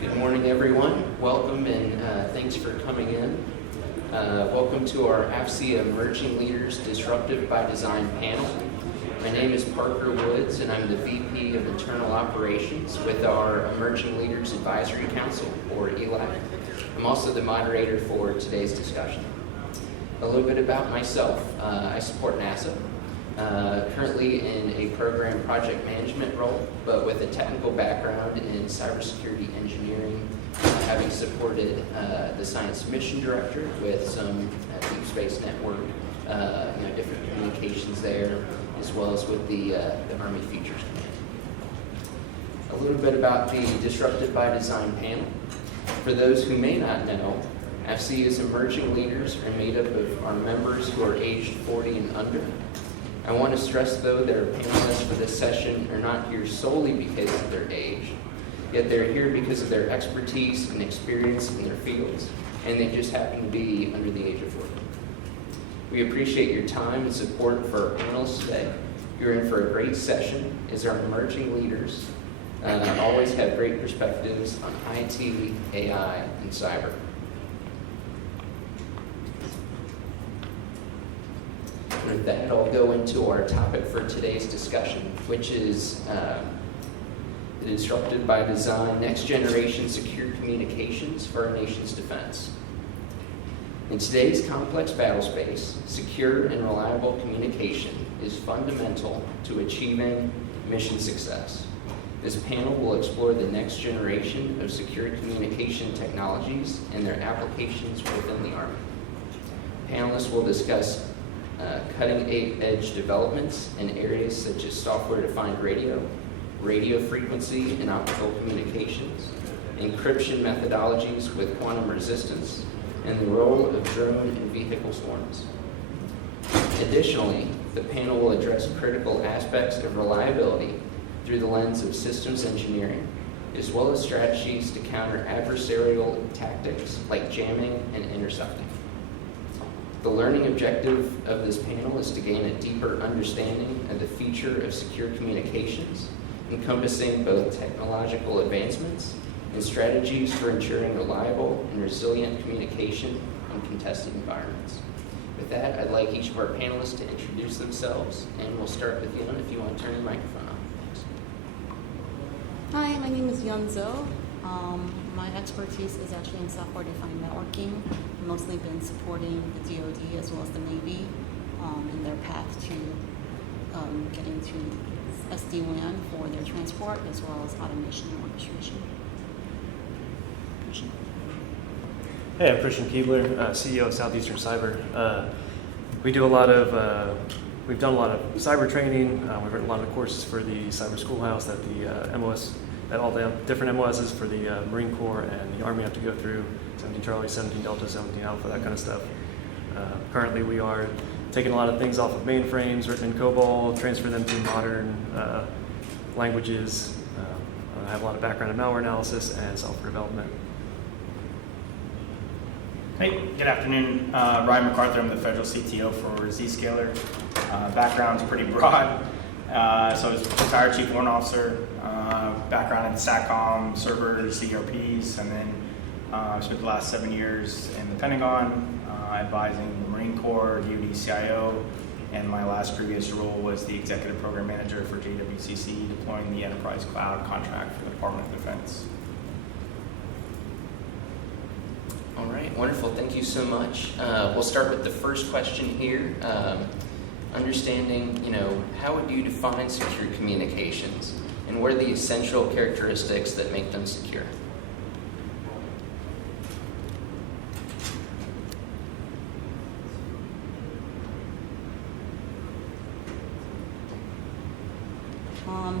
Good morning, everyone. Welcome and thanks for coming in. Welcome to our AFCEA Emerging Leaders Disruptive by Design panel. My name is Parker Woods, and I'm the VP of Internal Operations with our Emerging Leaders Advisory Council, or ELAC. I'm also the moderator for today's discussion. A little bit about myself. I support NASA, currently in a program project management role, but with a technical background in cybersecurity engineering, having supported the Science Mission Director with some deep space network, different communications there, as well as with the Army Futures Command. A little bit about the Disruptive by Design panel. For those who may not know, AFCEA's emerging leaders are made up of our members who are aged 40 and under. I want to stress, though, that our panelists for this session are not here solely because of their age, yet they're here because of their expertise and experience in their fields, and they just happen to be under the age of 40. We appreciate your time and support for our panelists today. You're in for a great session, as our emerging leaders always have great perspectives on IT, AI, and cyber. With that, I'll go into our topic for today's discussion, which is the Disrupted by Design Next Generation Secure Communications for our nation's defense. In today's complex battlespace, secure and reliable communication is fundamental to achieving mission success. This panel will explore the next generation of secure communication technologies and their applications within the Army. Panelists will discuss cutting-edge developments in areas such as software-defined radio frequency and optical communications, encryption methodologies with quantum resistance, and the role of drone and vehicle swarms. Additionally, the panel will address critical aspects of reliability through the lens of systems engineering, as well as strategies to counter adversarial tactics like jamming and intercepting. The learning objective of this panel is to gain a deeper understanding of the future of secure communications, encompassing both technological advancements and strategies for ensuring reliable and resilient communication in contested environments. With that, I'd like each of our panelists to introduce themselves, and we'll start with Yun if you want to turn your microphone on. Thanks. Hi, my name is Yun Zhou. My expertise is actually in software-defined networking. I've mostly been supporting the DoD as well as the Navy in their path to getting to SD-WAN for their transport, as well as automation and orchestration. Christian. Hey, I'm Christian Keebler, CEO of Southeastern Cyber. We've done a lot of cyber training. We've written a lot of courses for the Cyber Schoolhouse that the MOS, that all the different MOSs for the Marine Corps and the Army have to go through, 17 Charlie, 17 Delta, 17 Alpha, that kind of stuff. Currently we are taking a lot of things off of mainframes written in COBOL, transfer them to modern languages. I have a lot of background in malware analysis and software development. Hey, good afternoon. Ryan MacArthur, I'm the federal CTO for Zscaler. Background's pretty broad. So I was retired Chief Warrant Officer, background in SATCOM, servers, CRPs, and then I spent the last 7 years in the Pentagon, advising the Marine Corps, DoD CIO, and my last previous role was the Executive Program Manager for JWCC, deploying the Enterprise Cloud contract for the Department of Defense. All right, wonderful. Thank you so much. We'll start with the first question here. Understanding, how would you define secure communications, and what are the essential characteristics that make them secure?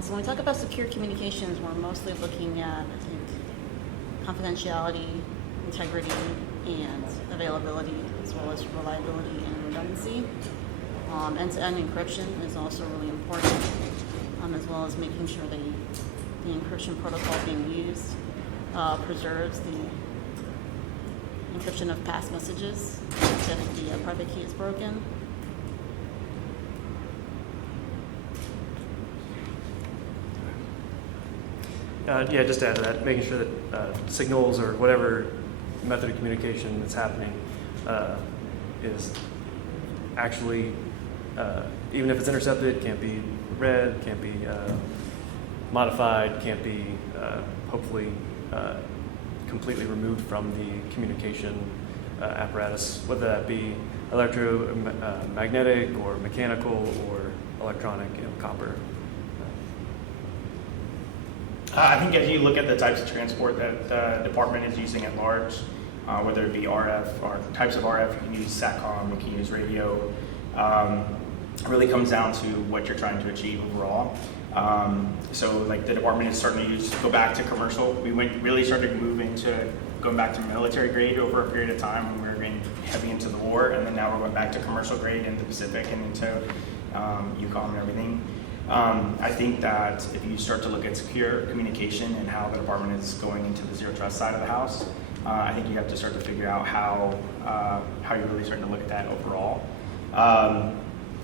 So when we talk about secure communications, we're mostly looking at, I think, confidentiality, integrity, and availability, as well as reliability and redundancy. End-to-end encryption is also really important, as well as making sure the encryption protocol being used preserves the encryption of past messages if the private key is broken. Yeah, just to add to that, making sure that signals or whatever method of communication that's happening is actually, even if it's intercepted, can't be read, can't be modified, can't be hopefully completely removed from the communication apparatus, whether that be electromagnetic or mechanical or electronic, copper. I think as you look at the types of transport that the department is using at large, whether it be RF or types of RF, you can use SATCOM, you can use radio. It really comes down to what you're trying to achieve overall. So like the department is starting to go back to commercial. We really started moving to going back to military grade over a period of time when we were getting heavy into the war, and then now we're going back to commercial grade in the Pacific and into UCOM and everything. I think that if you start to look at secure communication and how the department is going into the zero trust side of the house, I think you have to start to figure out how you're really starting to look at that overall.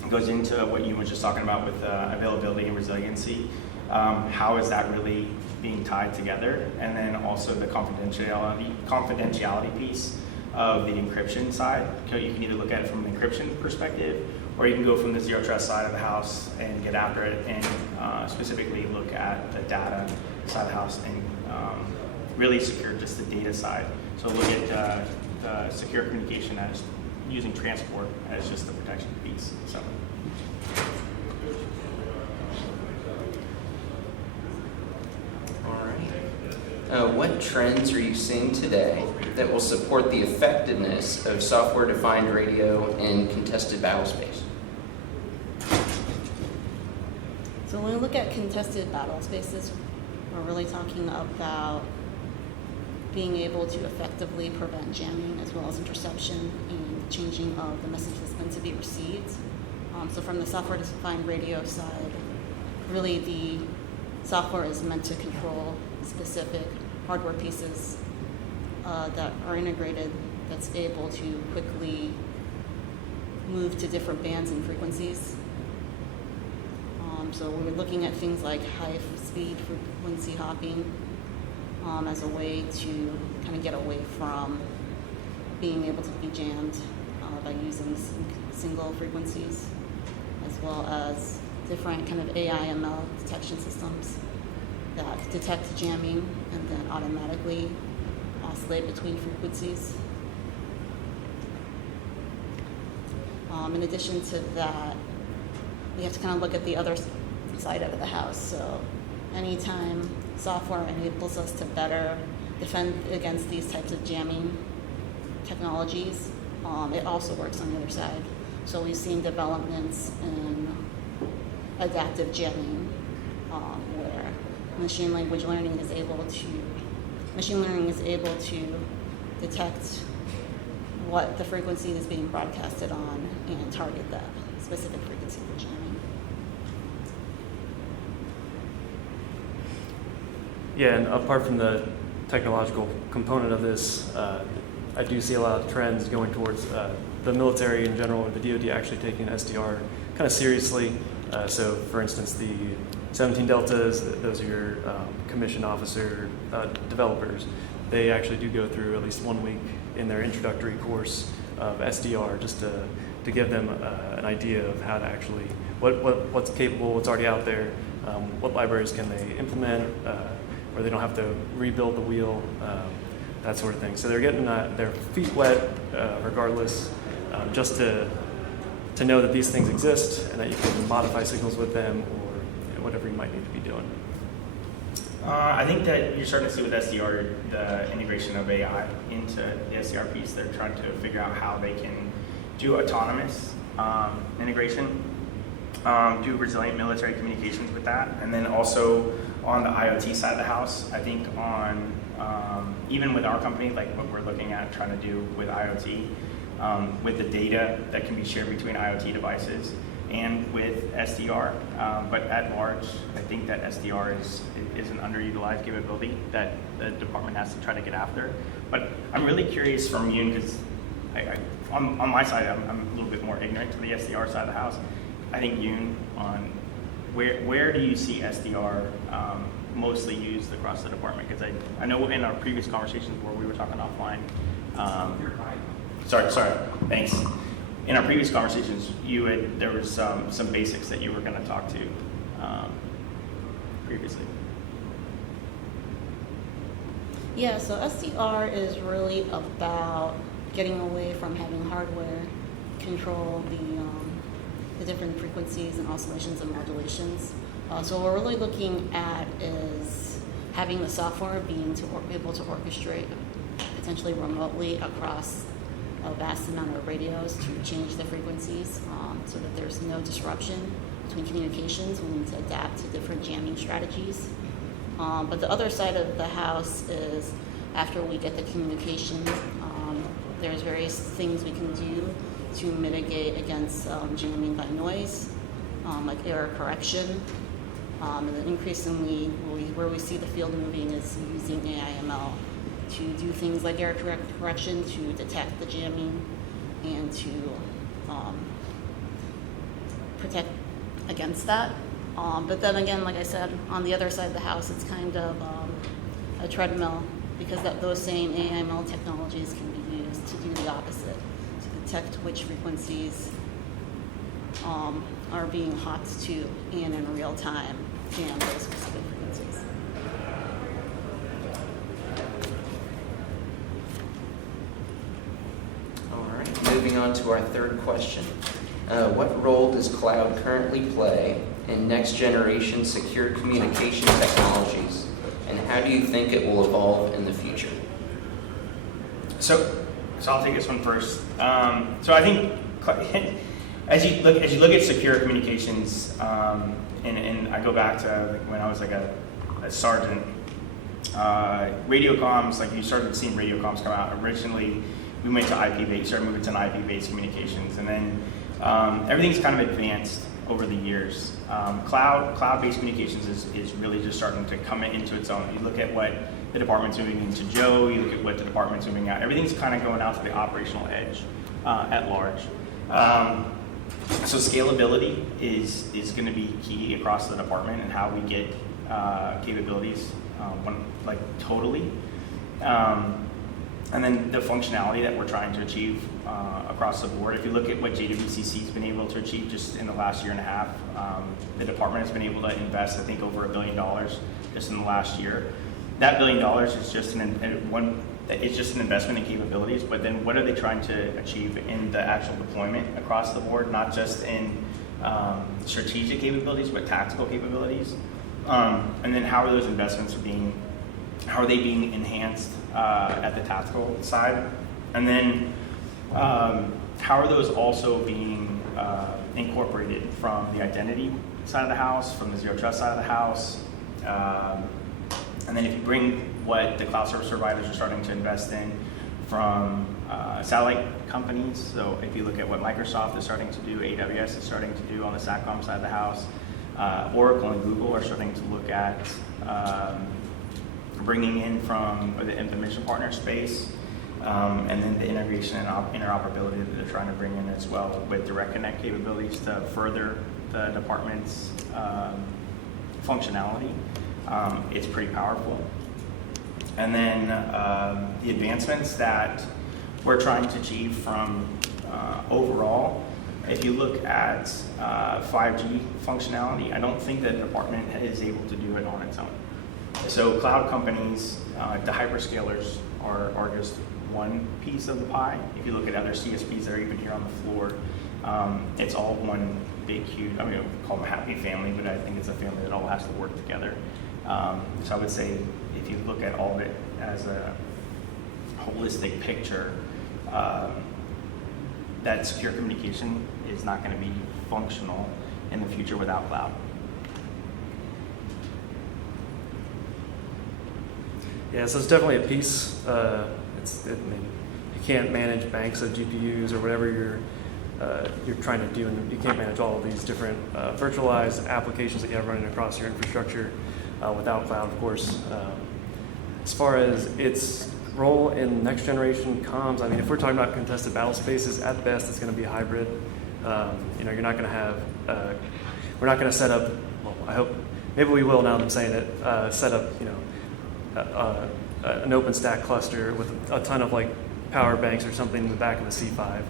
It goes into what you were just talking about with availability and resiliency. How is that really being tied together? And then also the confidentiality piece of the encryption side. So you can either look at it from an encryption perspective, or you can go from the zero trust side of the house and get after it and specifically look at the data side of the house and really secure just the data side. So look at the secure communication as using transport as just the protection piece. So. All right. What trends are you seeing today that will support the effectiveness of software-defined radio in contested battlespace? So when we look at contested battle spaces, we're really talking about being able to effectively prevent jamming as well as interception and changing of the message that's meant to be received. So from the software-defined radio side, really the software is meant to control specific hardware pieces that are integrated that's able to quickly move to different bands and frequencies. So we're looking at things like high-speed frequency hopping as a way to kind of get away from being able to be jammed by using single frequencies, as well as different kind of AI/ML detection systems that detect jamming and then automatically oscillate between frequencies. In addition to that, we have to kind of look at the other side of the house. So anytime software enables us to better defend against these types of jamming technologies, it also works on the other side. So we've seen developments in adaptive jamming, where machine learning is able to detect what the frequency is being broadcasted on and target that specific frequency for jamming. Yeah, and apart from the technological component of this, I do see a lot of trends going towards the military in general, or the DoD actually taking SDR kind of seriously. So, for instance, the 17 Deltas, those are your commissioned officer developers. They actually do go through at least 1 week in their introductory course of SDR, just to give them an idea of how to actually, what's capable, what's already out there, what libraries can they implement, where they don't have to rebuild the wheel, that sort of thing. So they're getting their feet wet regardless, just to know that these things exist and that you can modify signals with them, or whatever you might need to be doing. I think that you're starting to see with SDR the integration of AI into the SDR piece. They're trying to figure out how they can do autonomous integration, do resilient military communications with that, and then also on the IoT side of the house, I think on even with our company, like what we're looking at trying to do with IoT, with the data that can be shared between IoT devices and with SDR, but at large, I think that SDR is an underutilized capability that the department has to try to get after. But I'm really curious from you, because on my side, I'm a little bit more ignorant to the SDR side of the house. I think Yoon, on where do you see SDR mostly used across the department? Because I know in our previous conversations where we were talking offline, sorry, thanks. In our previous conversations, there was some basics that you were going to talk to previously. Yeah, so SDR is really about getting away from having hardware control the different frequencies and oscillations and modulations. So what we're really looking at is having the software be able to orchestrate potentially remotely across a vast amount of radios to change the frequencies so that there's no disruption between communications. We need to adapt to different jamming strategies. But the other side of the house is after we get the communication, there's various things we can do to mitigate against jamming by noise, like error correction. And then increasingly, where we see the field moving is using AI/ML to do things like error correction to detect the jamming and to protect against that. But then again, like I said, on the other side of the house, it's kind of a treadmill because those same AI/ML technologies can be used to do the opposite, to detect which frequencies are being hot to and in real time jam those specific frequencies. All right, moving on to our third question. What role does cloud currently play in next generation secure communication technologies, and how do you think it will evolve in the future? So I'll take this one first. So I think as you look at secure communications, and I go back to when I was like a sergeant, radio comms, like you started seeing radio comms come out. Originally, we went to IP-based, started moving to IP-based communications, and then everything's kind of advanced over the years. Cloud-based communications is really just starting to come into its own. You look at what the department's moving into Joe, you look at what the department's moving out. Everything's kind of going out to the operational edge at large. So scalability is going to be key across the department and how we get capabilities totally. And then the functionality that we're trying to achieve across the board. If you look at what JWCC's been able to achieve just in the last year and a half, the department has been able to invest, I think, over $1 billion just in the last year. That $1 billion is just it's just an investment in capabilities, but then what are they trying to achieve in the actual deployment across the board, not just in strategic capabilities, but tactical capabilities? And then how are those investments being enhanced at the tactical side? And then how are those also being incorporated from the identity side of the house, from the zero trust side of the house? And then if you bring what the cloud service providers are starting to invest in from satellite companies, so if you look at what Microsoft is starting to do, AWS is starting to do on the SATCOM side of the house, Oracle and Google are starting to look at bringing in from the mission partner space, and then the integration and interoperability that they're trying to bring in as well with direct connect capabilities to further the department's functionality. It's pretty powerful. And then the advancements that we're trying to achieve from overall, if you look at 5G functionality, I don't think that the department is able to do it on its own. So cloud companies, the hyperscalers are just one piece of the pie. If you look at other CSPs that are even here on the floor, it's all one big, huge, I mean, we call them a happy family, but I think it's a family that all has to work together. So I would say if you look at all of it as a holistic picture, that secure communication is not going to be functional in the future without cloud. Yeah, so it's definitely a piece. I mean, you can't manage banks of GPUs or whatever you're trying to do, and you can't manage all of these different virtualized applications that you have running across your infrastructure without cloud, of course. As far as its role in next generation comms, I mean, if we're talking about contested battle spaces, at best it's going to be hybrid. You're not going to have, we're not going to set up, well, I hope maybe we will now that I'm saying it, set up, an OpenStack cluster with a ton of like power banks or something in the back of the C5.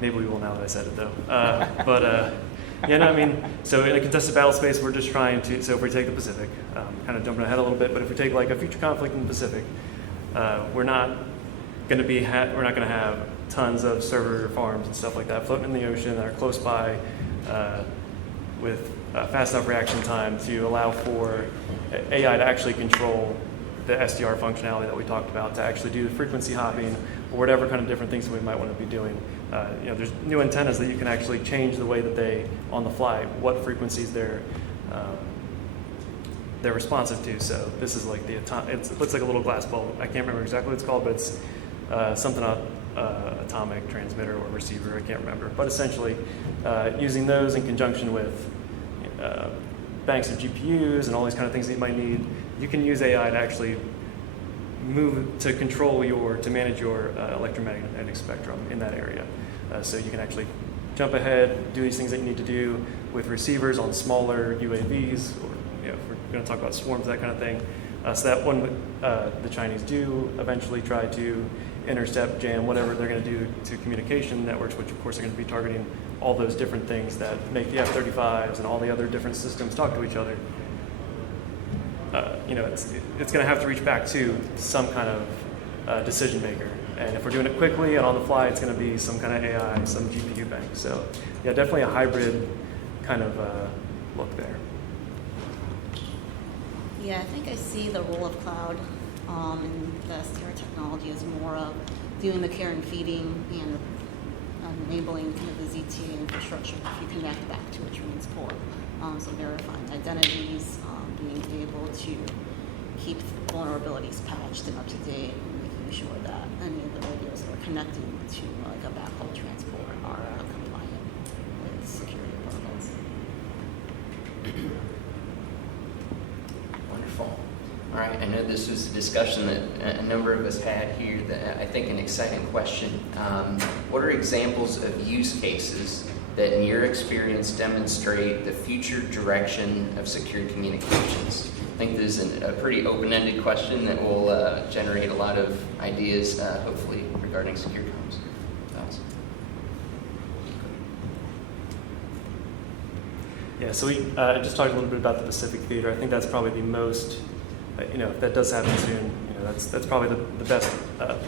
Maybe we will now that I said it though. So in a contested battle space, we're just trying to, so if we take the Pacific, kind of jumping ahead a little bit, but if we take like a future conflict in the Pacific, we're not going to have tons of server farms and stuff like that floating in the ocean that are close by with fast enough reaction time to allow for AI to actually control the SDR functionality that we talked about, to actually do the frequency hopping or whatever kind of different things that we might want to be doing. There's new antennas that you can actually change the way that they, on the fly, what frequencies they're responsive to. So this is like it looks like a little glass bulb. I can't remember exactly what it's called, but it's something atomic transmitter or receiver. I can't remember. But essentially, using those in conjunction with banks of GPUs and all these kind of things that you might need, you can use AI to actually to manage your electromagnetic spectrum in that area. So you can actually jump ahead, do these things that you need to do with receivers on smaller UAVs, or if we're going to talk about swarms, that kind of thing. So that when the Chinese do eventually try to intercept, jam, whatever they're going to do to communication networks, which of course are going to be targeting all those different things that make the F-35s and all the other different systems talk to each other. It's going to have to reach back to some kind of decision maker. And if we're doing it quickly and on the fly, it's going to be some kind of AI, some GPU bank. So yeah, definitely a hybrid kind of look there. Yeah, I think I see the role of cloud in the SDR technology as more of doing the care and feeding and enabling kind of the ZTA infrastructure if you connect back to a transport. So verifying identities, being able to keep vulnerabilities patched and up to date, and making sure that any of the radios that are connecting to like a backhaul transport are compliant with security protocols. Wonderful. All right, I know this was a discussion that a number of us had here, that I think an exciting question. What are examples of use cases that in your experience demonstrate the future direction of secure communications? I think this is a pretty open-ended question that will generate a lot of ideas, hopefully, regarding secure comms. Thoughts? Yeah, so we just talked a little bit about the Pacific Theater. I think that's probably the most, if that does happen soon, that's probably the best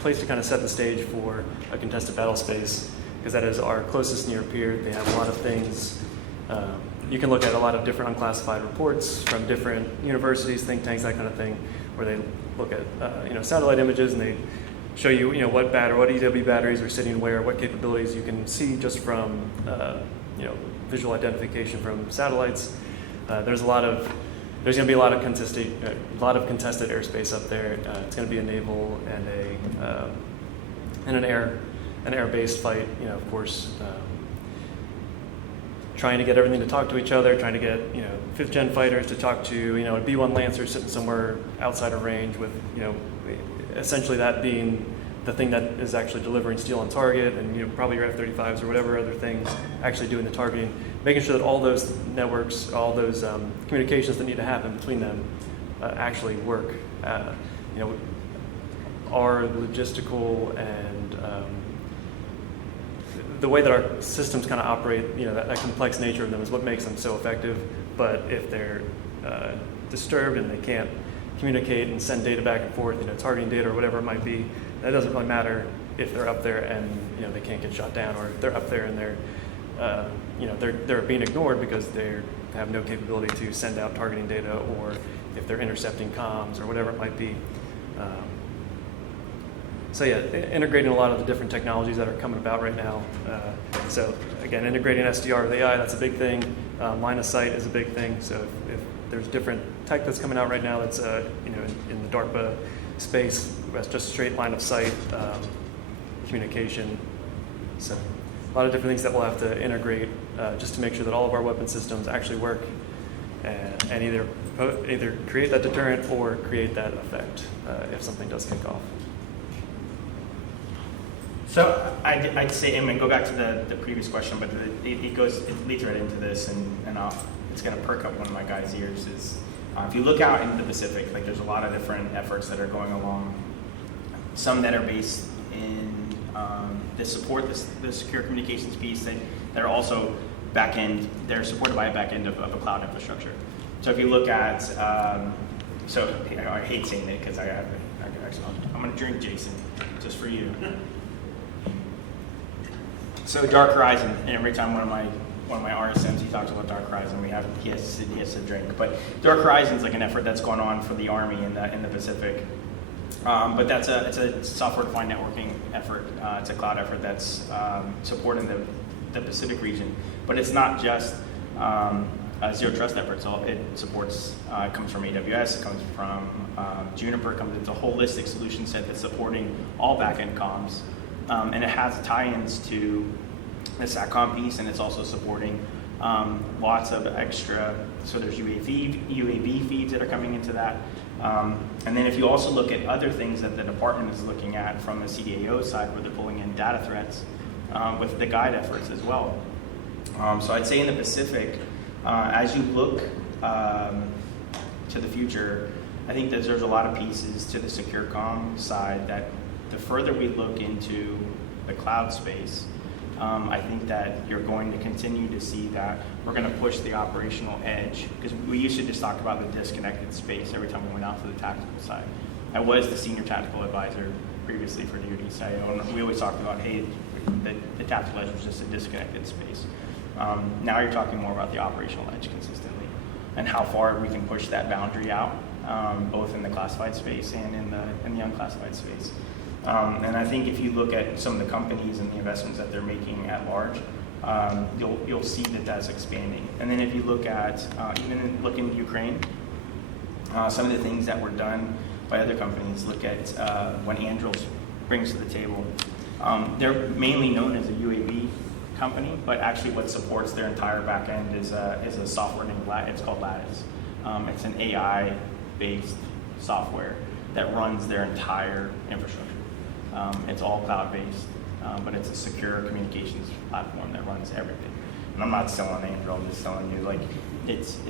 place to kind of set the stage for a contested battle space, because that is our closest near peer. They have a lot of things. You can look at a lot of different unclassified reports from different universities, think tanks, that kind of thing, where they look at satellite images and they show you what EW batteries are sitting where, what capabilities you can see just from visual identification from satellites. There's going to be a lot of contested airspace up there. It's going to be a naval and an air-based fight. Of course, trying to get everything to talk to each other, trying to get fifth-gen fighters to talk to a B-1 Lancer sitting somewhere outside of range with essentially that being the thing that is actually delivering steel on target, and probably your F-35s or whatever other things actually doing the targeting, making sure that all those networks, all those communications that need to happen between them actually work. Our logistical and the way that our systems kind of operate, that complex nature of them is what makes them so effective. But if they're disturbed and they can't communicate and send data back and forth, targeting data or whatever it might be, that doesn't really matter if they're up there and they can't get shot down, or if they're up there and they're being ignored because they have no capability to send out targeting data, or if they're intercepting comms or whatever it might be. So yeah, integrating a lot of the different technologies that are coming about right now. So again, integrating SDR with AI, that's a big thing. Line of sight is a big thing. So if there's different tech that's coming out right now that's in the DARPA space, that's just straight line of sight communication. So a lot of different things that we'll have to integrate just to make sure that all of our weapon systems actually work and either create that deterrent or create that effect if something does kick off. So I'd say, and go back to the previous question, but it leads right into this, and it's going to perk up one of my guys' ears is if you look out into the Pacific, like there's a lot of different efforts that are going along. Some that are based in that support the secure communications piece that are also back end. They're supported by a back end of a cloud infrastructure. So if you look at, so I hate saying it because I'm going to drink, Jason, just for you. So Dark Horizon, and every time one of my RSMs, he talks about Dark Horizon, he has to drink. But Dark Horizon is like an effort that's going on for the Army in the Pacific. But it's a software-defined networking effort. It's a cloud effort that's supporting the Pacific region. But it's not just a zero trust effort. So it supports, comes from AWS, it comes from Juniper, it's a holistic solution set that's supporting all back-end comms. And it has tie-ins to the SATCOM piece, and it's also supporting lots of extra, so there's UAV feeds that are coming into that. And then if you also look at other things that the department is looking at from the CDAO side, where they're pulling in data threats with the guide efforts as well. So I'd say in the Pacific, as you look to the future, I think that there's a lot of pieces to the secure comm side that the further we look into the cloud space, I think that you're going to continue to see that we're going to push the operational edge, because we used to just talk about the disconnected space every time we went out to the tactical side. I was the senior tactical advisor previously for DoD CIO, and we always talked about, hey, the tactical edge was just a disconnected space. Now you're talking more about the operational edge consistently and how far we can push that boundary out, both in the classified space and in the unclassified space. And I think if you look at some of the companies and the investments that they're making at large, you'll see that that's expanding. And then if you look at, look in Ukraine, some of the things that were done by other companies, look at what Anduril brings to the table. They're mainly known as a UAV company, but actually what supports their entire back end is a software named it's called Lattice. It's an AI-based software that runs their entire infrastructure. It's all cloud-based, but it's a secure communications platform that runs everything. And I'm not selling Anduril, I'm just telling you, like,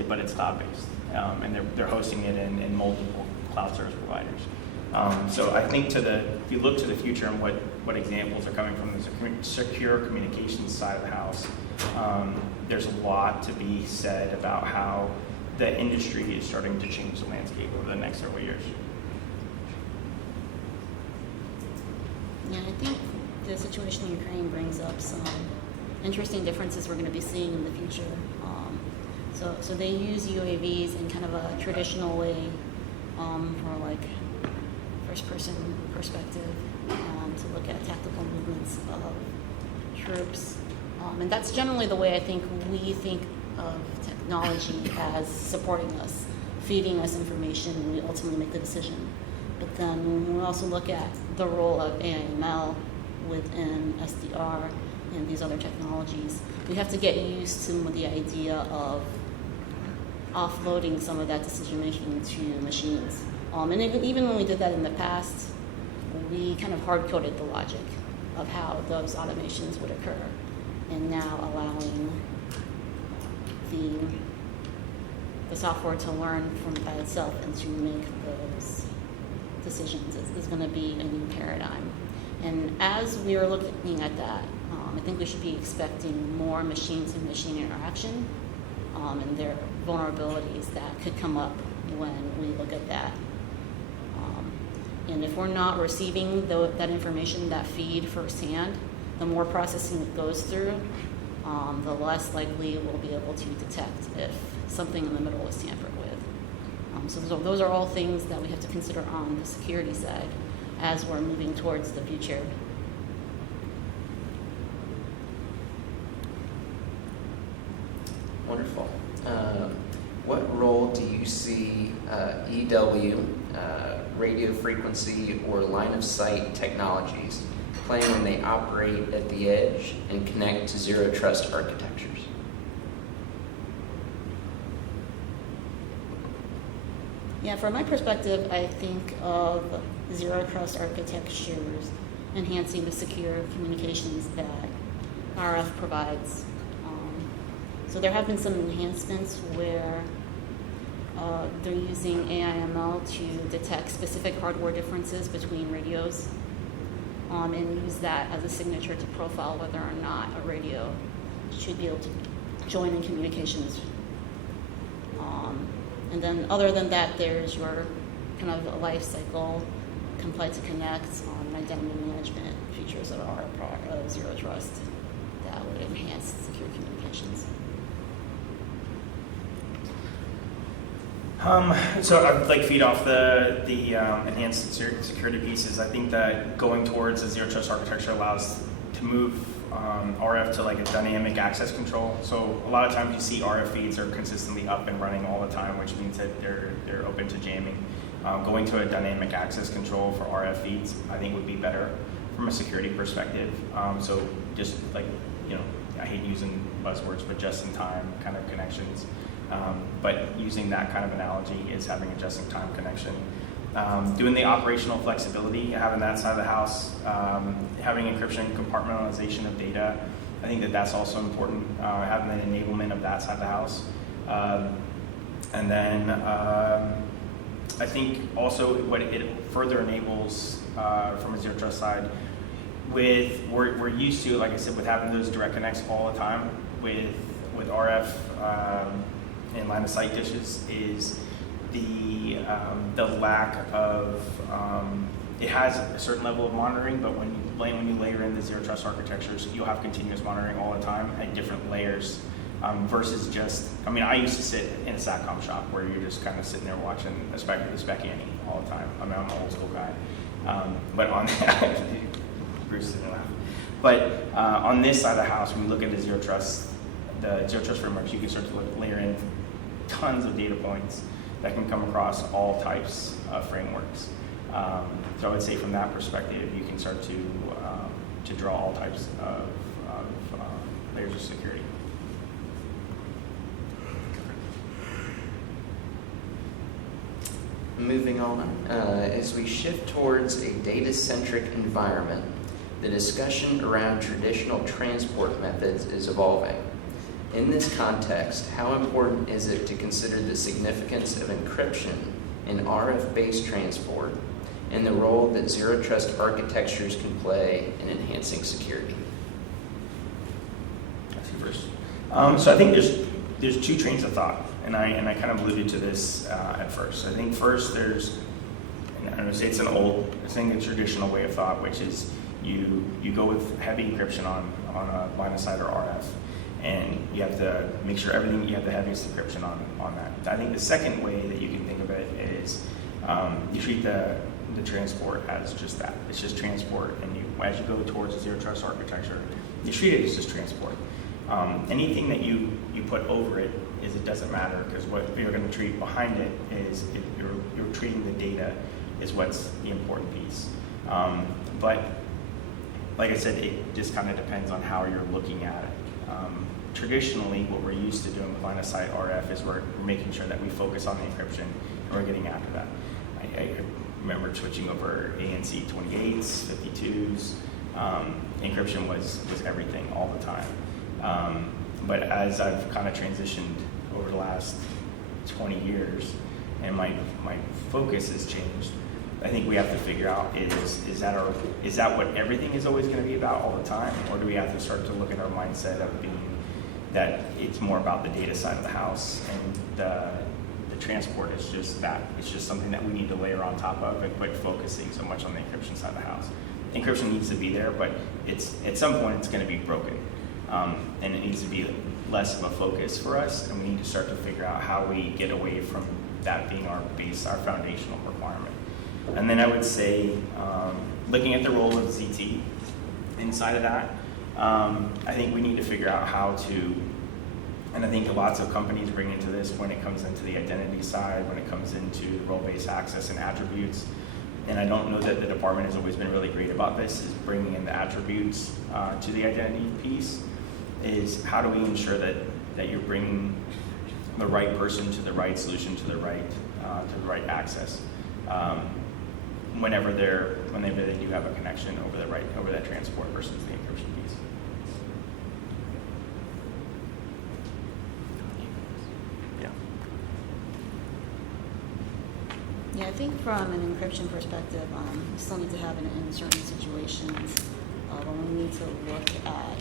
but it's cloud-based, and they're hosting it in multiple cloud service providers. So I think if you look to the future and what examples are coming from the secure communications side of the house, there's a lot to be said about how the industry is starting to change the landscape over the next several years. Yeah, I think the situation in Ukraine brings up some interesting differences we're going to be seeing in the future. So they use UAVs in kind of a traditional way for like first-person perspective to look at tactical movements of troops. And that's generally the way I think we think of technology as supporting us, feeding us information, and we ultimately make the decision. But then when we also look at the role of AI/ML within SDR and these other technologies, we have to get used to the idea of offloading some of that decision making to machines. And even when we did that in the past, we kind of hard-coded the logic of how those automations would occur, and now allowing the software to learn by itself and to make those decisions is going to be a new paradigm. And as we are looking at that, I think we should be expecting more machine-to-machine interaction and their vulnerabilities that could come up when we look at that. And if we're not receiving that information, that feed firsthand, the more processing it goes through, the less likely we'll be able to detect if something in the middle is tampered with. So those are all things that we have to consider on the security side as we're moving towards the future. Wonderful. What role do you see EW, radio frequency, or line of sight technologies playing when they operate at the edge and connect to zero trust architectures? Yeah, from my perspective, I think of zero trust architectures enhancing the secure communications that RF provides. So there have been some enhancements where they're using AIML to detect specific hardware differences between radios, and use that as a signature to profile whether or not a radio should be able to join in communications. And then other than that, there's your kind of life cycle, comply to connect, identity management features that are a part of Zero Trust that would enhance secure communications. So I would like feed off the enhanced security pieces. I think that going towards a zero trust architecture allows to move RF to like a dynamic access control. So a lot of times you see RF feeds are consistently up and running all the time, which means that they're open to jamming. Going to a dynamic access control for RF feeds, I think would be better from a security perspective. So just like, I hate using buzzwords, but just-in-time kind of connections. But using that kind of analogy is having a just-in-time connection. Doing the operational flexibility, having that side of the house, having encryption, compartmentalization of data. I think that that's also important, having the enablement of that side of the house. And then I think also what it further enables from a zero trust side, we're used to, like I said, with having those direct connects all the time with RF and line of sight dishes, is the lack of it has a certain level of monitoring, but when you layer in the zero trust architectures, you'll have continuous monitoring all the time at different layers. Versus just, I used to sit in a SATCOM shop where you're just kind of sitting there watching the spec Annie all the time. I'm an old school guy. But on Bruce didn't laugh. But on this side of the house, when you look at the zero trust frameworks, you can start to layer in tons of data points that can come across all types of frameworks. So I would say from that perspective, you can start to draw all types of layers of security. Moving on, as we shift towards a data-centric environment, the discussion around traditional transport methods is evolving. In this context, how important is it to consider the significance of encryption in RF-based transport and the role that zero trust architectures can play in enhancing security? That's you first. So I think there's two trains of thought. And I kind of alluded to this at first. I think first there's, I'm going to say it's a traditional way of thought, which is you go with heavy encryption on a line of sight or RF, and you have to make sure you have the heaviest encryption on that. I think the second way that you can think of it is you treat the transport as just that. It's just transport, and as you go towards a zero trust architecture, you treat it as just transport. Anything that you put over it it doesn't matter, because what you're going to treat behind it is you're treating the data is what's the important piece. But like I said, it just kind of depends on how you're looking at it. Traditionally, what we're used to doing with line of sight RF is we're making sure that we focus on the encryption and we're getting after that. I remember switching over ANC 28s, 52s. Encryption was everything all the time. But as I've kind of transitioned over the last 20 years and my focus has changed, I think we have to figure out is that what everything is always going to be about all the time, or do we have to start to look at our mindset of being that it's more about the data side of the house, and the transport is just that. It's just something that we need to layer on top of and quit focusing so much on the encryption side of the house. Encryption needs to be there, but it's at some point it's going to be broken, and it needs to be less of a focus for us, and we need to start to figure out how we get away from that being our base, our foundational requirement. And then I would say, looking at the role of ZT inside of that, I think we need to figure out how to, and I think lots of companies bring into this when it comes into the identity side, when it comes into role-based access and attributes. And I don't know that the department has always been really great about this, is bringing in the attributes to the identity piece, is how do we ensure that you're bringing the right person to the right solution to the right access whenever they do have a connection over that transport versus the encryption piece. think from an encryption perspective, we still need to have it in certain situations when we need to look at,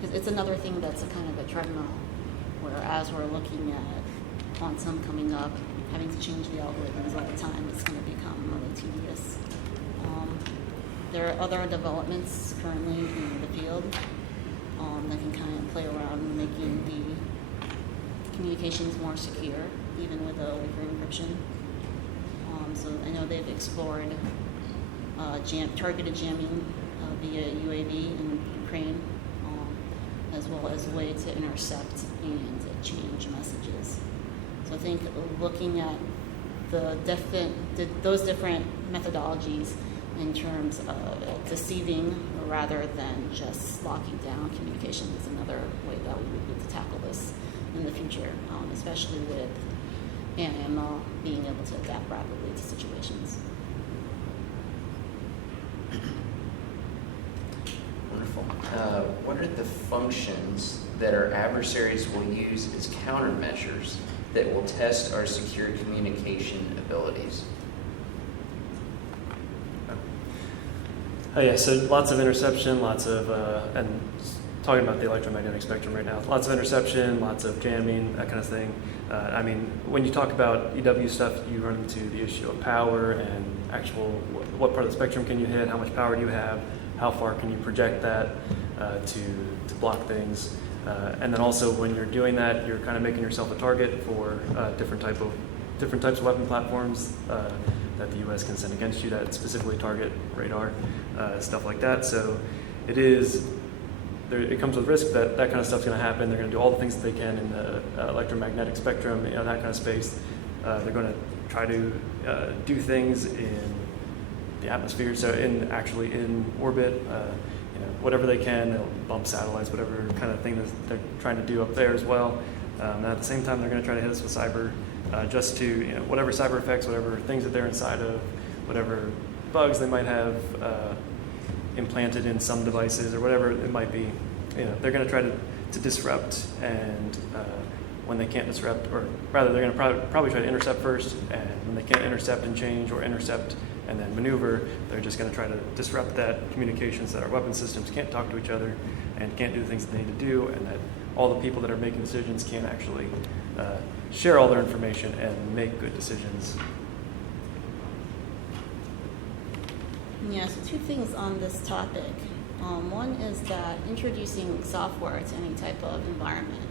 because it's another thing that's a kind of a treadmill, where as we're looking at quantum coming up, having to change the algorithms all the time, it's going to become really tedious. There are other developments currently in the field that can kind of play around in making the communications more secure, even with a weaker encryption. So I know they've explored targeted jamming via UAV in Ukraine, as well as a way to intercept and change messages. So I think looking at those different methodologies in terms of deceiving rather than just locking down communication is another way that we would need to tackle this in the future, especially with AML being able to adapt rapidly to situations. Wonderful. What are the functions that our adversaries will use as countermeasures that will test our secure communication abilities? Oh yeah, so lots of interception, lots of, and talking about the electromagnetic spectrum right now, lots of interception, lots of jamming, that kind of thing. I mean, when you talk about EW stuff, you run into the issue of power and actual, what part of the spectrum can you hit, how much power do you have, how far can you project that to block things. And then also when you're doing that, you're kind of making yourself a target for different types of weapon platforms that the U.S. can send against you that specifically target radar, stuff like that. So it comes with risk that kind of stuff's going to happen. They're going to do all the things that they can in the electromagnetic spectrum, that kind of space. They're going to try to do things in the atmosphere, so actually in orbit, whatever they can. They'll bump satellites, whatever kind of thing that they're trying to do up there as well. And at the same time, they're going to try to hit us with cyber, just to whatever cyber effects, whatever things that they're inside of, whatever bugs they might have implanted in some devices or whatever it might be. They're going to try to disrupt, and when they can't disrupt, or rather, they're going to probably try to intercept first, and when they can't intercept and change, or intercept and then maneuver, they're just going to try to disrupt that communications, that our weapon systems can't talk to each other and can't do the things that they need to do, and that all the people that are making decisions can't actually share all their information and make good decisions. Yeah, so two things on this topic. One is that introducing software to any type of environment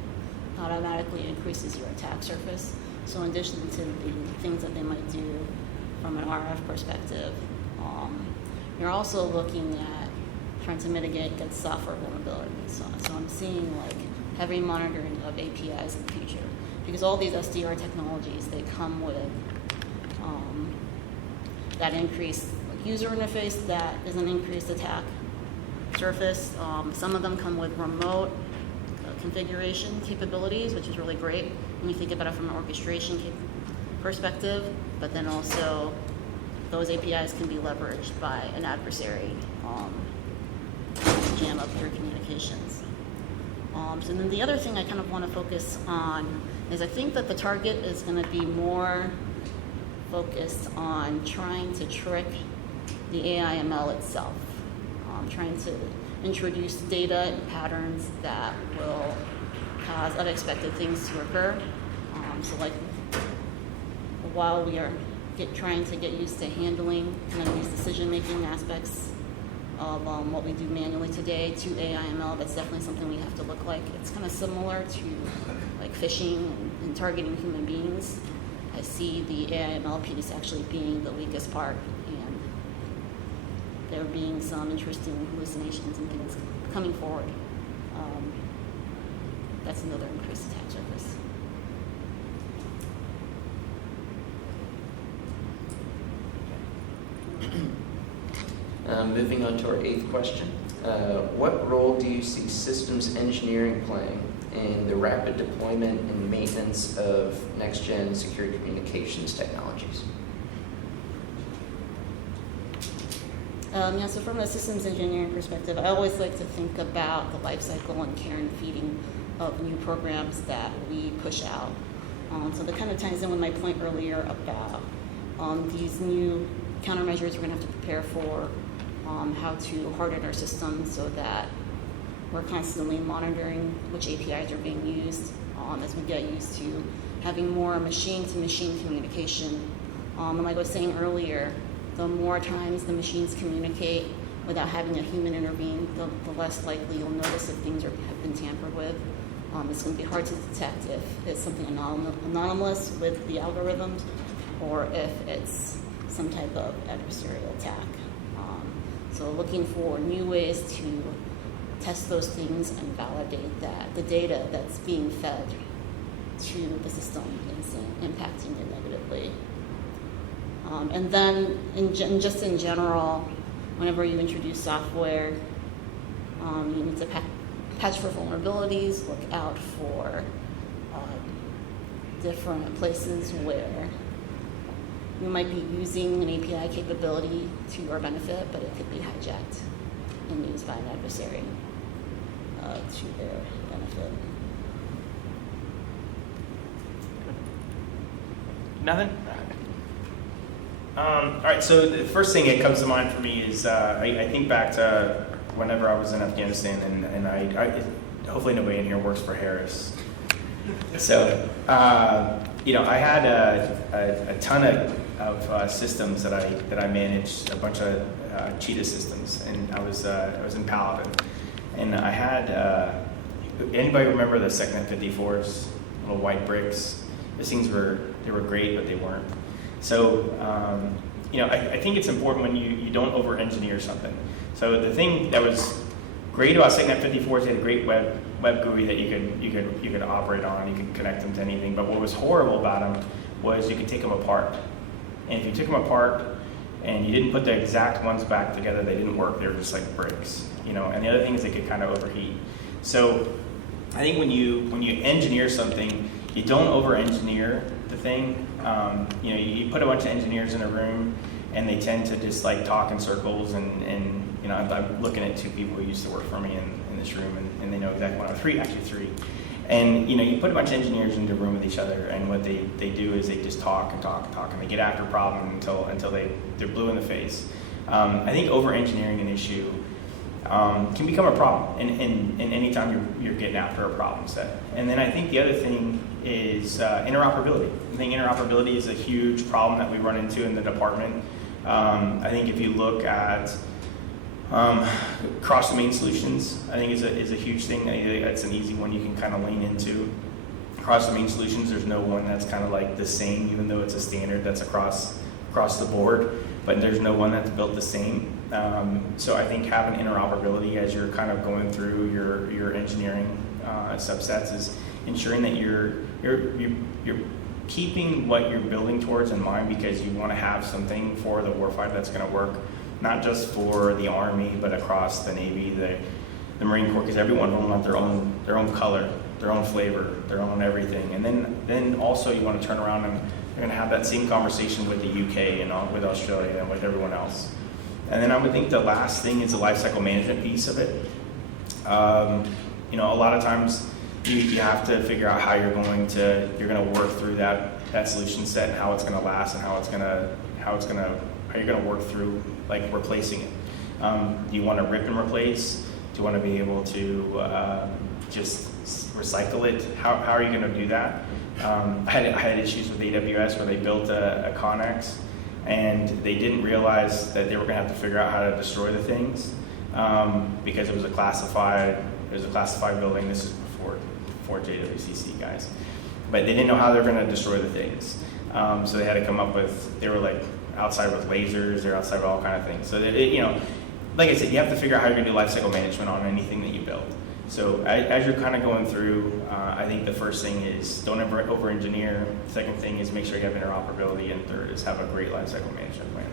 automatically increases your attack surface. So in addition to the things that they might do from an RF perspective, you're also looking at trying to mitigate against software vulnerabilities. So I'm seeing heavy monitoring of APIs in the future, because all these SDR technologies, they come with that increased user interface that is an increased attack surface. Some of them come with remote configuration capabilities, which is really great when you think about it from an orchestration perspective, but then also those APIs can be leveraged by an adversary to jam up your communications. So then the other thing I kind of want to focus on is I think that the target is going to be more focused on trying to trick the AIML itself, trying to introduce data and patterns that will cause unexpected things to occur. So while we are trying to get used to handling kind of these decision-making aspects of what we do manually today to AIML, that's definitely something we have to look like. It's kind of similar to phishing and targeting human beings. I see the AIML piece actually being the weakest part, and there being some interesting hallucinations and things coming forward. That's another increased attack surface. Moving on to our 8th question. What role do you see systems engineering playing in the rapid deployment and maintenance of next-gen secure communications technologies? So from a systems engineering perspective, I always like to think about the life cycle and care and feeding of new programs that we push out. So that kind of ties in with my point earlier about These new countermeasures we're going to have to prepare for, how to harden our system so that we're constantly monitoring which APIs are being used as we get used to having more machine-to-machine communication. And like I was saying earlier, the more times the machines communicate without having a human intervene, the less likely you'll notice if things have been tampered with. It's going to be hard to detect if it's something anonymous with the algorithms or if it's some type of adversarial attack. So looking for new ways to test those things and validate that the data that's being fed to the system isn't impacting it negatively. And then just in general, whenever you introduce software, you need to patch for vulnerabilities, look out for different places where you might be using an API capability to your benefit, but it could be hijacked and used by an adversary to their benefit. Nothing? All right, so the first thing that comes to mind for me is I think back to whenever I was in Afghanistan, and I hopefully nobody in here works for Harris. So, I had a ton of systems that I managed, a bunch of Cheetah systems, and I was in Paladin, and I had anybody remember the SecNet 54s, little white bricks? Those things were great, but they weren't. So, I think it's important when you don't over-engineer something. So the thing that was great about SecNet 54 is they had a great web GUI that you could operate on. You could connect them to anything. But what was horrible about them was you could take them apart. And if you took them apart and you didn't put the exact ones back together, they didn't work. They were just like bricks, And the other thing is they could kind of overheat. So I think when you engineer something, you don't over-engineer the thing. You put a bunch of engineers in a room, and they tend to just like talk in circles. And I'm looking at two people who used to work for me in this room, and they know exactly what I'm three. And you put a bunch of engineers into a room with each other, and what they do is they just talk and talk and talk, and they get after a problem until they're blue in the face. I think over-engineering an issue can become a problem, and anytime you're getting after a problem set. And then I think the other thing is interoperability. I think interoperability is a huge problem that we run into in the department. I think if you look at cross-domain solutions, I think is a huge thing. I think that's an easy one you can kind of lean into. Cross-domain solutions, there's no one that's kind of like the same, even though it's a standard that's across the board, but there's no one that's built the same. So I think having interoperability as you're kind of going through your engineering subsets is ensuring that you're keeping what you're building towards in mind, because you want to have something for the warfighter that's going to work, not just for the Army, but across the Navy, the Marine Corps, because every one of them want their own color, their own flavor, their own everything. And then also you want to turn around and you're going to have that same conversation with the UK and with Australia and with everyone else. And then I would think the last thing is the lifecycle management piece of it. A lot of times you have to figure out how you're going to work through that solution set and how it's going to last and how you're going to work through like replacing it. Do you want to rip and replace? Do you want to be able to just recycle it? How are you going to do that? I had issues with AWS where they built a Connex and they didn't realize that they were going to have to figure out how to destroy the things because it was a classified building. This is before JWCC, guys. But they didn't know how they were going to destroy the things. So they had to come up with, they were like outside with lasers, they're outside with all kind of things. So like I said, you have to figure out how you're going to do lifecycle management on anything that you build. So as you're kind of going through, I think the first thing is don't over-engineer. Second thing is make sure you have interoperability. And third is have a great lifecycle management plan.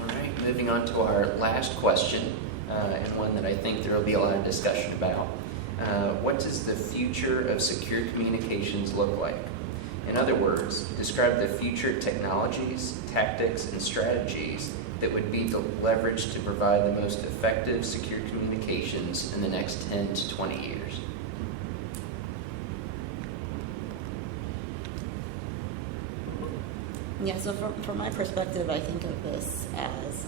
All right, moving on to our last question, and one that I think there will be a lot of discussion about. What does the future of secure communications look like? In other words, describe the future technologies, tactics, and strategies that would be leveraged to provide the most effective secure communications in the next 10 to 20 years. Yeah, so from my perspective, I think of this as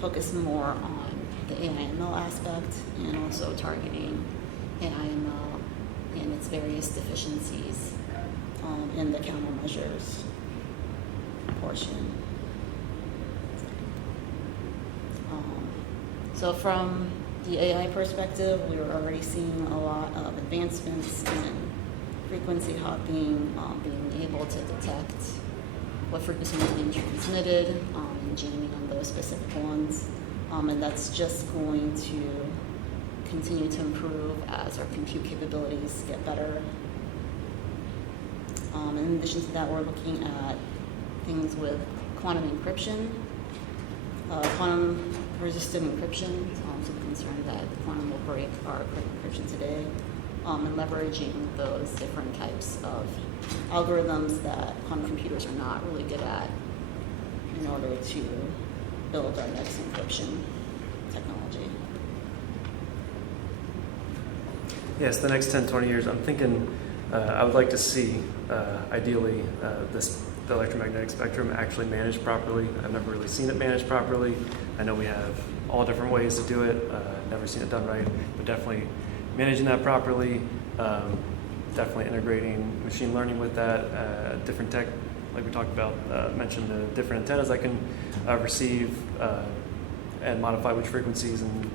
focus more on the AI/ML aspect and also targeting AI/ML and its various deficiencies in the countermeasures portion. So from the AI perspective, we were already seeing a lot of advancements in frequency hopping, being able to detect what frequency is being transmitted, and jamming on those specific ones. And that's just going to continue to improve as our compute capabilities get better. In addition to that, we're looking at things with quantum encryption, quantum resistant encryption, so the concern that quantum will break our current encryption today, and leveraging those different types of algorithms that quantum computers are not really good at in order to build our next encryption technology. Yes, the next 10, 20 years, I'm thinking I would like to see, ideally, the electromagnetic spectrum actually managed properly. I've never really seen it managed properly. I know we have all different ways to do it. Never seen it done right, but definitely managing that properly, definitely integrating machine learning with that, different tech, like we talked about, mentioned the different antennas I can receive and modify which frequencies and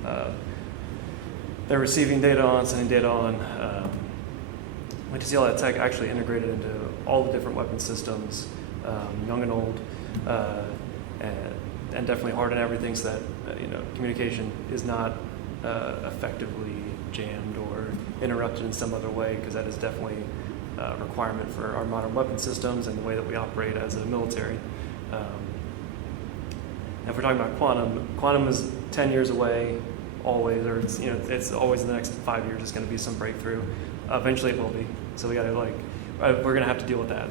they're receiving data on, sending data on. Like to see all that tech actually integrated into all the different weapon systems, young and old, and definitely harden everything so that communication is not effectively jammed or interrupted in some other way, because that is definitely a requirement for our modern weapon systems and the way that we operate as a military. If we're talking about quantum is 10 years away, always, or it's always in the next 5 years. It's going to be some breakthrough. Eventually, it will be. So we got to we're going to have to deal with that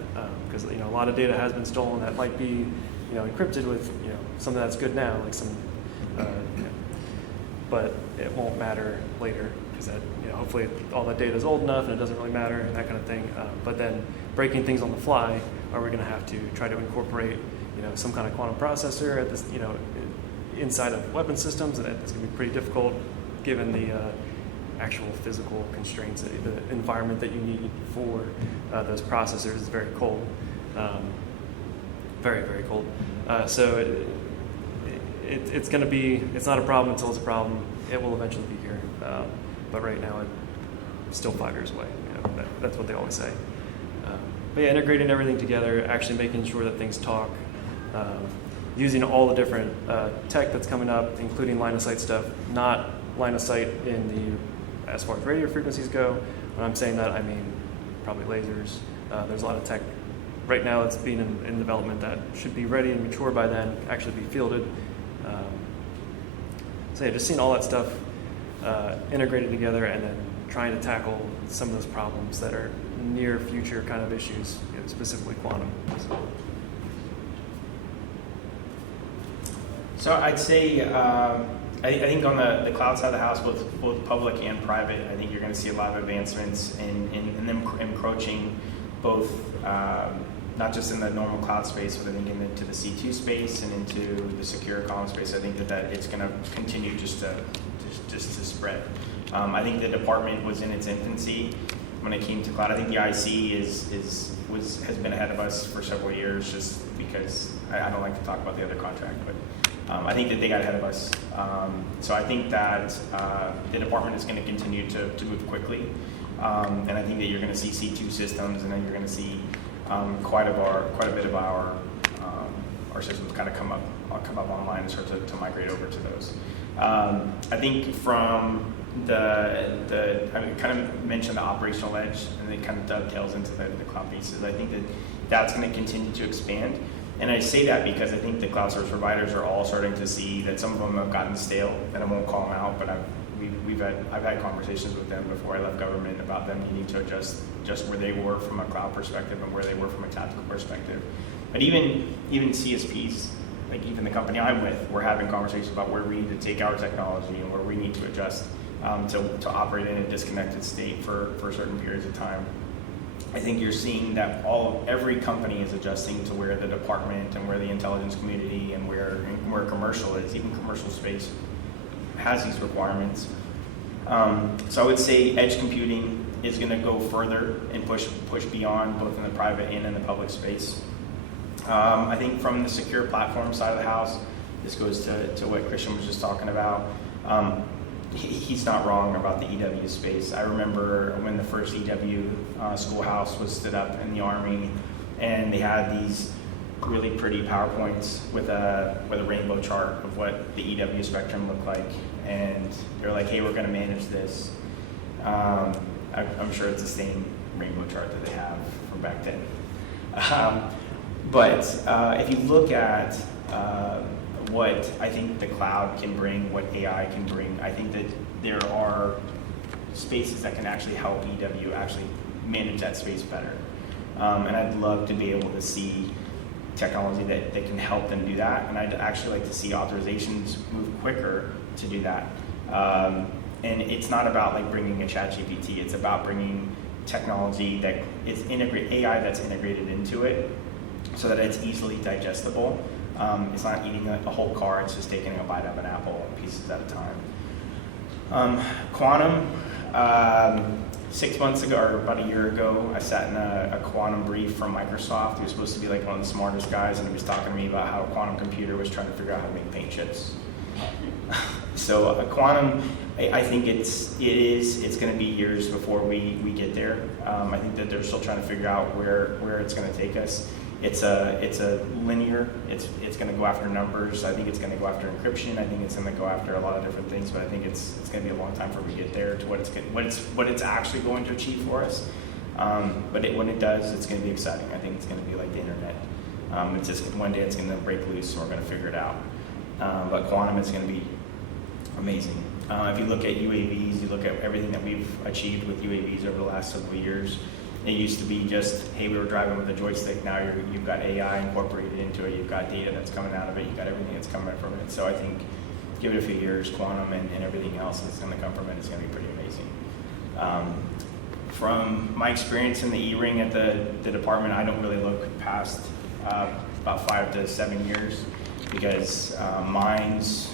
because a lot of data has been stolen that might be encrypted with something that's good now, like some, but it won't matter later because that hopefully all that data is old enough and it doesn't really matter and that kind of thing. But then breaking things on the fly, are we going to have to try to incorporate some kind of quantum processor at this inside of weapon systems, and it's going to be pretty difficult given the actual physical constraints, the environment that you need for those processors is very cold, very, very cold. So it's going to be, it's not a problem until it's a problem. It will eventually be here. But right now, it's still 5 years away. That's what they always say. But yeah, integrating everything together, actually making sure that things talk, using all the different tech that's coming up, including line of sight stuff, not line of sight in the, as far as radio frequencies go. When I'm saying that, I mean probably lasers. There's a lot of tech right now that's being in development that should be ready and mature by then, actually be fielded. So yeah, just seeing all that stuff integrated together and then trying to tackle some of those problems that are near future kind of issues, specifically quantum. So I'd say, I think on the cloud side of the house, both public and private, I think you're going to see a lot of advancements in them encroaching both, not just in the normal cloud space, but I think into the C2 space and into the secure comm space. I think that it's going to continue just to spread. I think the department was in its infancy when it came to cloud. I think the IC has been ahead of us for several years, just because I don't like to talk about the other contract, but I think that they got ahead of us. So I think that the department is going to continue to move quickly, and I think that you're going to see C2 systems, and then you're going to see quite a bit of our systems kind of come up online and start to migrate over to those. I think from I kind of mentioned the operational edge, and it kind of dovetails into the cloud pieces. I think that's going to continue to expand. And I say that because I think the cloud service providers are all starting to see that some of them have gotten stale, and I won't call them out, but I've had conversations with them before I left government about them needing to adjust just where they were from a cloud perspective and where they were from a tactical perspective. But even CSPs, like even the company I'm with, we're having conversations about where we need to take our technology and where we need to adjust to operate in a disconnected state for certain periods of time. I think you're seeing that every company is adjusting to where the department and where the intelligence community and where commercial is, even commercial space has these requirements. So I would say edge computing is going to go further and push beyond both in the private and in the public space. I think from the secure platform side of the house, this goes to what Christian was just talking about. He's not wrong about the EW space. I remember when the first EW schoolhouse was stood up in the Army, and they had these really pretty PowerPoints with a rainbow chart of what the EW spectrum looked like, and they're like, "Hey, we're going to manage this." I'm sure it's the same rainbow chart that they have from back then. But if you look at what I think the cloud can bring, what AI can bring, I think that there are spaces that can actually help EW actually manage that space better. And I'd love to be able to see technology that can help them do that. And I'd actually like to see authorizations move quicker to do that. And it's not about like bringing a ChatGPT, it's about bringing technology that is AI that's integrated into it so that it's easily digestible. It's not eating a whole car, it's just taking a bite of an apple pieces at a time. Quantum, 6 months ago, or about a year ago, I sat in a quantum brief from Microsoft. He was supposed to be like one of the smartest guys, and he was talking to me about how a quantum computer was trying to figure out how to make paint chips. So quantum, I think it's going to be years before we get there. I think that they're still trying to figure out where it's going to take us. It's a linear. It's going to go after numbers. I think it's going to go after encryption. I think it's going to go after a lot of different things. But I think it's going to be a long time before we get there to what it's actually going to achieve for us. But when it does, it's going to be exciting. I think it's going to be like the internet. It's just one day it's going to break loose, and we're going to figure it out. But quantum is going to be amazing. If you look at UAVs, you look at everything that we've achieved with UAVs over the last several years. It used to be just, hey, we were driving with a joystick. Now you've got AI incorporated into it. You've got data that's coming out of it. You've got everything that's coming from it. So I think give it a few years, quantum and everything else that's going to come from it is going to be pretty amazing. From my experience in the E-ring at the department, I don't really look past about 5 to 7 years because minds,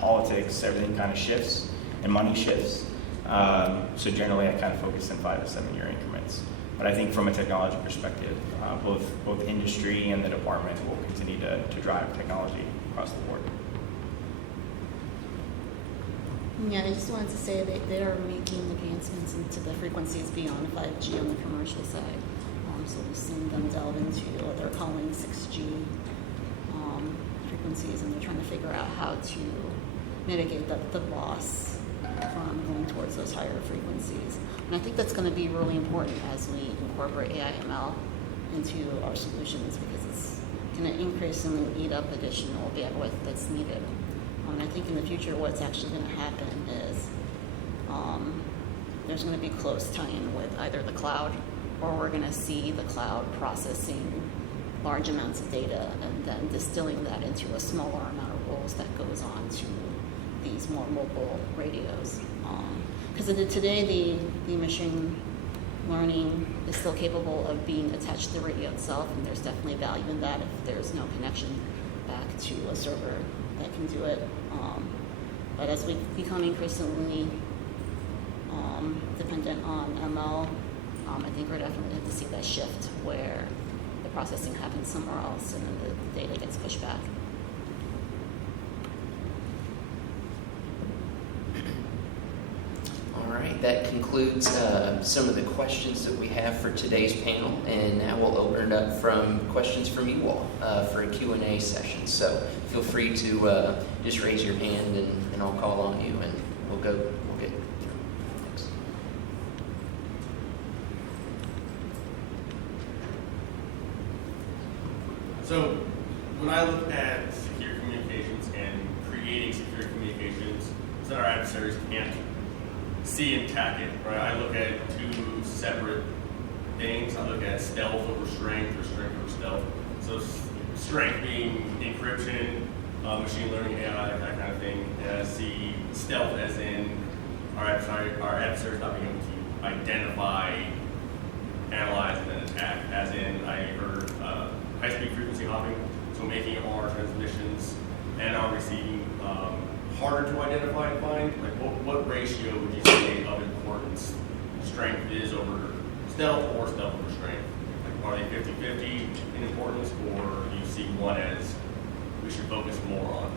politics, everything kind of shifts and money shifts. So generally I kind of focus in 5 to 7 year increments. But I think from a technology perspective, both industry and the department will continue to drive technology across the board. Yeah, I just wanted to say that they are making advancements into the frequencies beyond 5G on the commercial side. So we've seen them delve into what they're calling 6G frequencies, and they're trying to figure out how to mitigate the loss from going towards those higher frequencies. And I think that's going to be really important as we incorporate AI/ML into our solutions, because it's going to increasingly eat up additional bandwidth that's needed. And I think in the future what's actually going to happen is there's going to be close tie-in with either the cloud, or we're going to see the cloud processing large amounts of data and then distilling that into a smaller amount of roles that goes on to these more mobile radios. Because today the machine learning is still capable of being attached to the radio itself, and there's definitely value in that if there's no connection back to a server that can do it. But as we become increasingly dependent on ML, I think we're definitely going to see that shift where the processing happens somewhere else and then the data gets pushed back. All right, that concludes some of the questions that we have for today's panel, and now we'll open it up from questions from you all for a Q&A session. So feel free to just raise your hand and I'll call on you, and we'll get through. Thanks. So when I look at secure communications and creating secure communications so that our adversaries can't see and attack it, right? I look at two separate things. I look at stealth over strength, or strength over stealth. So strength being encryption, machine learning, AI, that kind of thing. And I see stealth as in our adversaries not being able to identify analyze and then attack. As in, I heard high-speed frequency hopping, so making our transmissions and our receiving harder to identify and find. Like, what ratio would you say of importance strength is over stealth or stealth over strength? Like, are they 50-50 in importance, or do you see one as we should focus more on?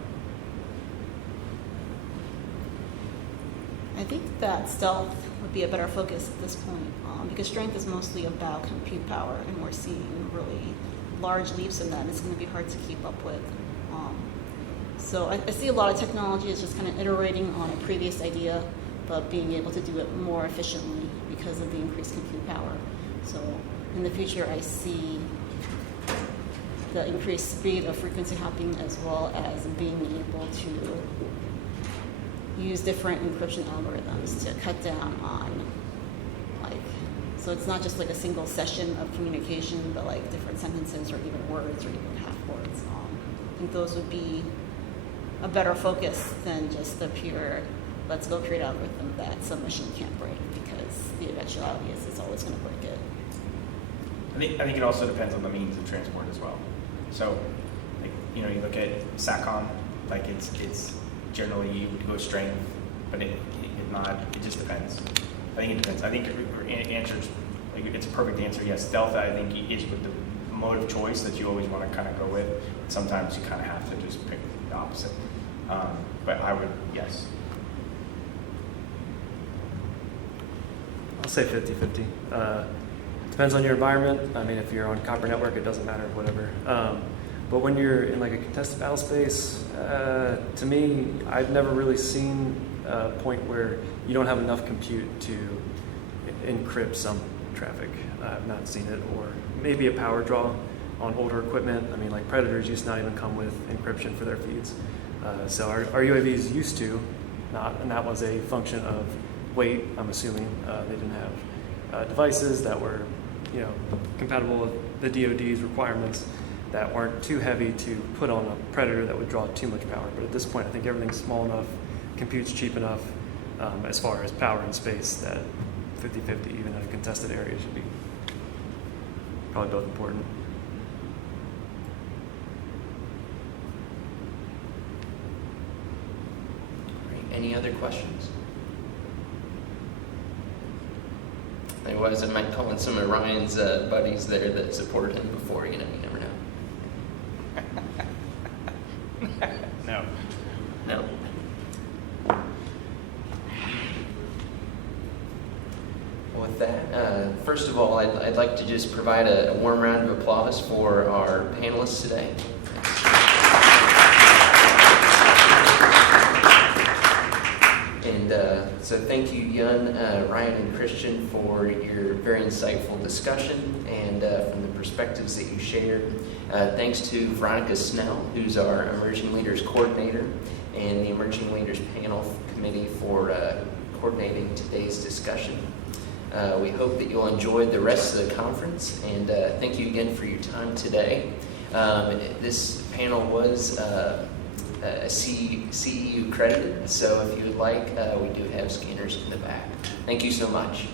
I think that stealth would be a better focus at this point, because strength is mostly about compute power, and we're seeing really large leaps in that, and it's going to be hard to keep up with. So I see a lot of technology as just kind of iterating on a previous idea, but being able to do it more efficiently because of the increased compute power. So in the future, I see the increased speed of frequency hopping as well as being able to use different encryption algorithms to cut down on, so it's not just like a single session of communication, but like different sentences or even words or even half words. I think those would be a better focus than just the pure, let's go create an algorithm that some machine can't break, because the eventuality is it's always going to break it. I think it also depends on the means of transport as well. So, like, you look at SATCOM, like it's generally you would go strength, but it just depends. I think it depends. I think your answer's like it's a perfect answer. Yes, stealth I think is with the mode of choice that you always want to kind of go with. Sometimes you kind of have to just pick the opposite. But I would, yes. I'll say 50-50. Depends on your environment. I mean, if you're on copper network, it doesn't matter, whatever. But when you're in like a contested battle space, to me, I've never really seen a point where you don't have enough compute to encrypt some traffic. I've not seen it, or maybe a power draw on older equipment. I mean, like Predators used to not even come with encryption for their feeds. So our UAVs used to not, and that was a function of weight, I'm assuming. They didn't have devices that were, compatible with the DoD's requirements, that weren't too heavy to put on a Predator that would draw too much power. But at this point, I think everything's small enough, compute's cheap enough, as far as power and space, that 50-50, even in a contested area, should be probably both important. Any other questions? Otherwise, I might call in some of Ryan's buddies there that supported him before. You never know. No. No. Well, with that, first of all, I'd like to just provide a warm round of applause for our panelists today. And so thank you, Yun, Ryan, and Christian, for your very insightful discussion and from the perspectives that you shared. Thanks to Veronica Snell, who's our Emerging Leaders Coordinator, and the Emerging Leaders Panel Committee for coordinating today's discussion. We hope that you'll enjoy the rest of the conference, and thank you again for your time today. This panel was CEU credited, so if you would like, we do have scanners in the back. Thank you so much.